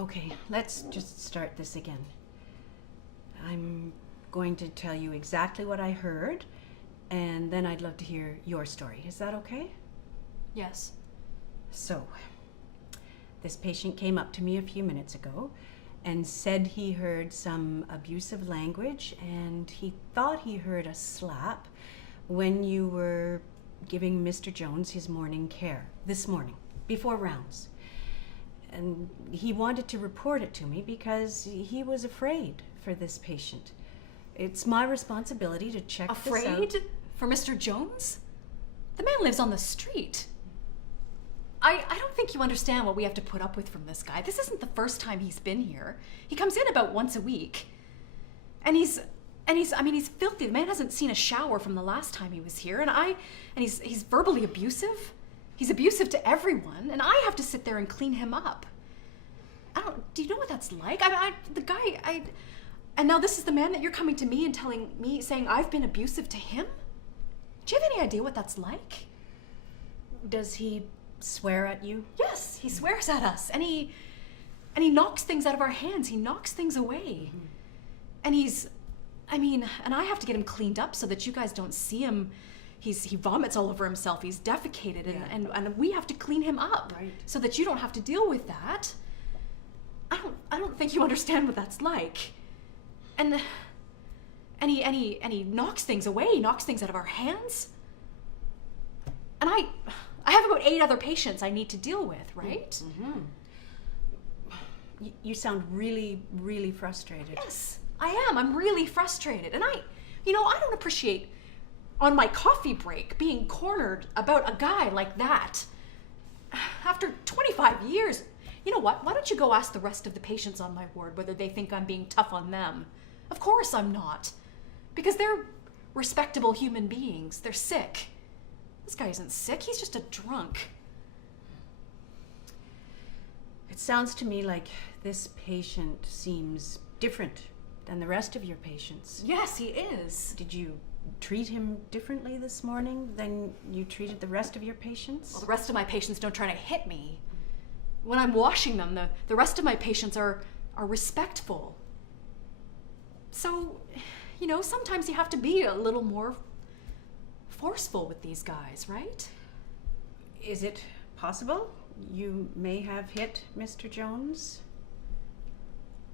Okay, let's just start this again. I'm going to tell you exactly what I heard, and then I'd love to hear your story. Is that okay? Yes. So, this patient came up to me a few minutes ago and said he heard some abusive language, and he thought he heard a slap when you were giving Mr. Jones his morning care this morning, before rounds. And he wanted to report it to me because he was afraid for this patient. It's my responsibility to check this out. Afraid for Mr. Jones? The man lives on the street. I don't think you understand what we have to put up with from this guy. This isn't the first time he's been here. He comes in about once a week. And he's filthy. The man hasn't seen a shower from the last time he was here. And he's verbally abusive. He's abusive to everyone, and I have to sit there and clean him up. Do you know what that's like? And now this is the man that you're coming to me and telling me, saying I've been abusive to him? Do you have any idea what that's like? Does he swear at you? Yes, he swears at us, and he knocks things out of our hands. He knocks things away. Mm-hmm. And I have to get him cleaned up so that you guys don't see him. He vomits all over himself. He's defecated, and we have to clean him up, right, so that you don't have to deal with that. I don't think you understand what that's like. And he knocks things away. He knocks things out of our hands. And I have about 8 other patients I need to deal with, right? Mm-hmm. You sound really, really frustrated. Yes, I am. I'm really frustrated, and I don't appreciate on my coffee break being cornered about a guy like that. After 25 years, you know what? Why don't you go ask the rest of the patients on my ward whether they think I'm being tough on them? Of course I'm not. Because they're respectable human beings. They're sick. This guy isn't sick. He's just a drunk. It sounds to me like this patient seems different than the rest of your patients. Yes, he is. Did you treat him differently this morning than you treated the rest of your patients? Well, the rest of my patients don't try to hit me. When I'm washing them, the rest of my patients are respectful. So, sometimes you have to be a little more forceful with these guys, right? Is it possible you may have hit Mr. Jones?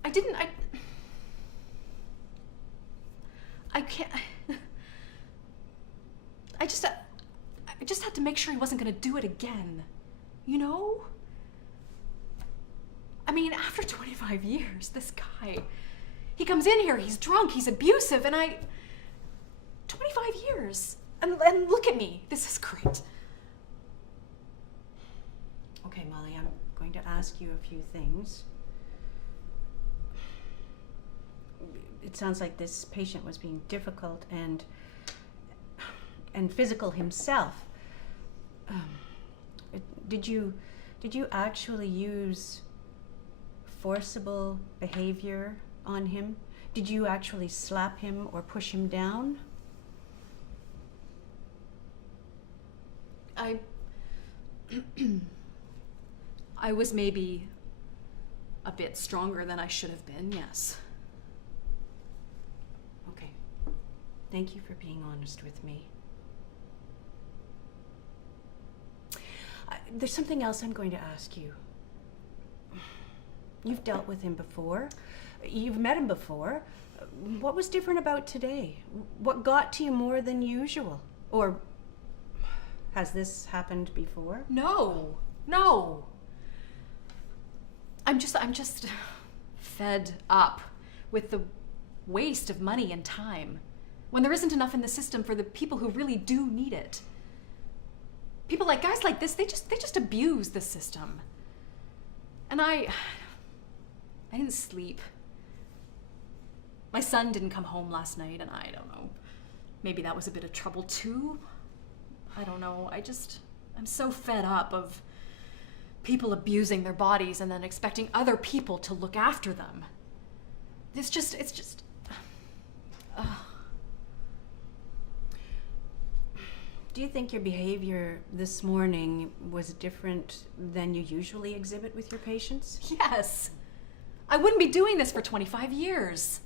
I didn't. I can't. I just had to make sure he wasn't going to do it again. After 25 years, this guy, he comes in here, he's drunk, he's abusive, and 25 years. And look at me. This is great. Okay, Molly, I'm going to ask you a few things. It sounds like this patient was being difficult and physical himself. Did you actually use forcible behavior on him? Did you actually slap him or push him down? I was maybe a bit stronger than I should have been, yes. Okay. Thank you for being honest with me. There's something else I'm going to ask you. You've dealt with him before. You've met him before. What was different about today? What got to you more than usual? Or has this happened before? No. I'm just fed up with the waste of money and time when there isn't enough in the system for the people who really do need it. People like guys like this, they just abuse the system. And I didn't sleep. My son didn't come home last night, and I don't know. Maybe that was a bit of trouble too. I don't know. I'm so fed up of people abusing their bodies and then expecting other people to look after them. It's just. Do you think your behavior this morning was different than you usually exhibit with your patients? Yes. I wouldn't be doing this for 25 years.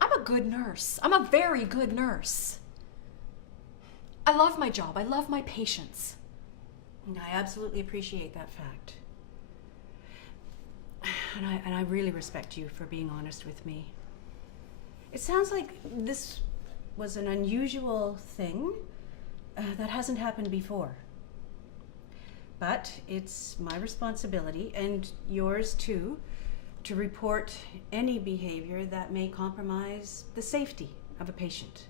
I'm a good nurse. I'm a very good nurse. I love my job. I love my patients. I absolutely appreciate that fact. And I really respect you for being honest with me. It sounds like this was an unusual thing that hasn't happened before. But it's my responsibility, and yours too, to report any behavior that may compromise the safety of a patient.